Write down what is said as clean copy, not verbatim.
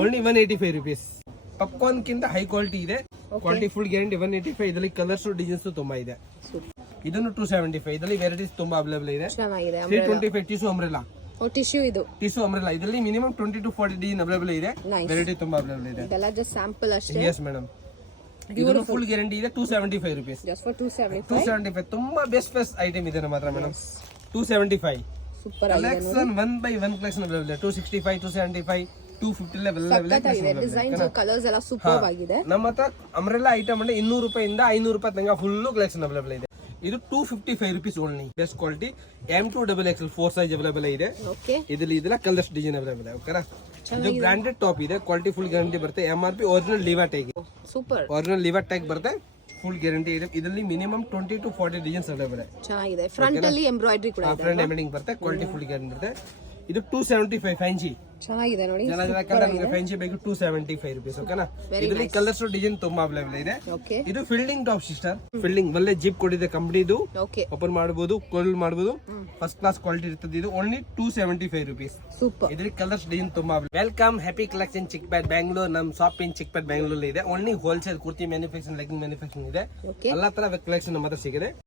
Only 185 rupees. Popcorn ಕಿಂತ high quality ಇದೆ, quality full guarantee. 185 ಇದರಲ್ಲಿ ಕಲರ್ಸ್ ಡಿಸೈನ್ಸ್ ತುಂಬಾ ಇದೆ. ಇದನ್ನು 275 ಇದರಲ್ಲಿ ವೆರೈಟೀಸ್ ತುಂಬಾ ಅವೈಲೇಬಲ್ ಇದೆ. 325 ಟಿಶ್ಯೂ ಅಂಬ್ರೆಲಾ. ಟಿಶ್ಯೂ ಇದು ಟಿಶ್ಯೂ ಅಂಬ್ರೆಲಾ ಇದರಲ್ಲಿ ಮಿನಿಮಮ್ 20 to 40 ಡಿಸೈನ್ ಅವೈಲೇಬಲ್ ಇದೆ. ವೆರೈಟಿ ತುಂಬಾ ಅವೈಲೇಬಲ್ ಇದೆ. ಇದೆಲ್ಲ ಜಸ್ಟ್ ಸ್ಯಾಂಪಲ್ ಅಷ್ಟೇ. ಎಸ್ ಮೇಡಮ್, ಇದನ್ನು ಫುಲ್ ಗ್ಯಾರಂಟಿ ಇದೆ. 275 ರುಪೀಸ್. ಜಸ್ಟ್ ಫಾರ್ 275 ತುಂಬಾ ಬೆಸ್ಟ್ ಐಟಮ್ ಇದೆ ನಮ್ಮ ಹತ್ರ madam. 275 super collection 1 by 1 collection available ಇದೆ. 265 275 250 ಲೆವೆಲ್ ಡಿಸೈನ್ಸ್ ಕಲರ್ಸ್ ಎಲ್ಲ ಸೂಪರ್ ಆಗಿದೆ. ನಮ್ಮ ಹತ್ರ ಅಂಬ್ರೆಲಾ ಐಟಮ್ ಅಂದ್ರೆ 200 ರೂಪಾಯಿಂದ 500 ರೂಪಾಯಿ ತನಕ ಫುಲ್ ಕಲೆಕ್ಷನ್ ಅವೈಲೇಬಲ್ ಇದೆ. ಇದು 255 rupees only. Best quality M2XXL 4 size available ಇದೆ. ಇದರಲ್ಲಿ ಇದೆಲ್ಲ ಕಲರ್ಸ್ ಡಿಸೈನ್ ಅವೈಲೇಬಲ್ ಇದೆ. ಓಕೆನಾ, ಇದು ಬ್ರಾಂಡೆಡ್ ಟಾಪ್ ಇದೆ, ಕ್ವಾಲಿಟಿ ಫುಲ್ ಗ್ಯಾರಂಟಿ ಬರುತ್ತೆ. MRP original ಲಿವಾ tag, super original ಲಿವಾ tag ಬರುತ್ತೆ, ಫುಲ್ ಗ್ಯಾರಂಟಿ ಇದೆ. ಇದರಲ್ಲಿ ಮಿನಿಮಮ್ 20 to 40 ಡಿಸೈನ್ಸ್ ಅವೈಲೇಬಲ್ ಇದೆ. ಚೆನ್ನಾಗಿದೆ. ಫ್ರಂಟ್ ಅಲ್ಲಿ ಎಂಬ್ರಾಯ್ಡರಿ ಕೂಡ ಇದೆ. ಫ್ರಂಟ್ ಎಂಬ್ರಾಯ್ಡಿಂಗ್ ಬರುತ್ತೆ, ಕ್ವಾಲಿಟಿ ಫುಲ್ ಗ್ಯಾರಂಟಿ ಇರುತ್ತೆ. ಇದು 275 ಫ್ಯಾನ್ಸಿ. ಚೆನ್ನಾಗಿದೆ ನೋಡಿ. ಫ್ಯಾನ್ಸಿ ಬೇಕು 275 ರುಪೀಸ್. ಓಕೆನಾ, ಇದರಲ್ಲಿ ಕಲರ್ಸ್ ಡಿಸೈನ್ ತುಂಬಾ ಅವೈಲೇಬಲ್ ಇದೆ. ಇದು ಫೀಲ್ಡಿಂಗ್ ಟಾಪ್ ಸಿಸ್ಟರ್. ಫೀಲ್ಡಿಂಗ್ ಒಳ್ಳೆ ಜಿಪ್ ಕೊಟ್ಟಿದೆ ಕಂಪನಿದು. ಓಪನ್ ಮಾಡಬಹುದು, ಕೋಲ್ ಮಾಡಬಹುದು, ಫಸ್ಟ್ ಕ್ಲಾಸ್ ಕ್ವಾಲಿಟಿ ಇರ್ತದೆ. ಇದು ಓನ್ಲಿ 275 ರುಪೀಸ್. ಸೂಪರ್. ಇದರಲ್ಲಿ ಕಲರ್ಸ್ ಡಿಸೈನ್ ತುಂಬಾ. Welcome happy collection Chickpet Bangalore. ನಮ್ ಶಾಪ್ ಇನ್ ಚಿಕ್ಪೇಟ್ ಬ್ಯಾಂಗ್ಳೂರ್ ಇದೆ. Only wholesale kurti manufacturing, legging manufacturing ಇದೆ. ಎಲ್ಲಾ ತರ ಕಲೆಕ್ಷನ್ ನಮ್ಮ ಹತ್ರ ಸಿಗಿದೆ.